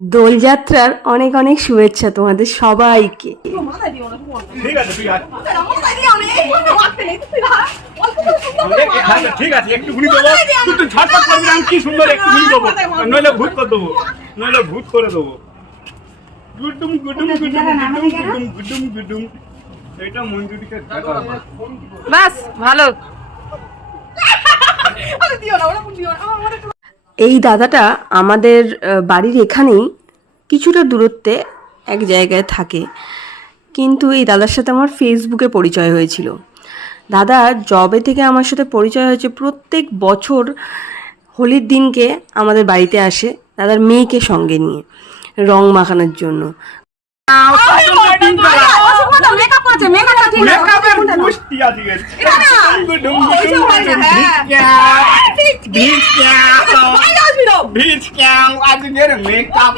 দোলযাত্রার অনেক অনেক শুভেচ্ছা তোমাদের সবাইকে। ঠিক আছে ঠিক আছে একটুখানি দেবো, তুই ঝটপট করবি না, আমি কি সুন্দর একটুখানি দেবো, নইলে ভূত করে দেবো, নইলে ভূত করে দেবো। গুডুম গুডুম গুডুম গুডুম গুডুম গুডুম গুডুম। এটা মঞ্জুরিকে বাস ভালো। এই দাদাটা আমাদের বাড়ির এখানেই কিছুটা দূরত্বে এক জায়গায় থাকে, কিন্তু এই দাদার সাথে আমার ফেসবুকে পরিচয় হয়েছিল। দাদা জবে থেকে আমার সাথে পরিচয় হয়েছে, প্রত্যেক বছর হোলির দিনকে আমাদের বাড়িতে আসে দাদার মেয়েকে সঙ্গে নিয়ে রং মাখানোর জন্য। ভিজ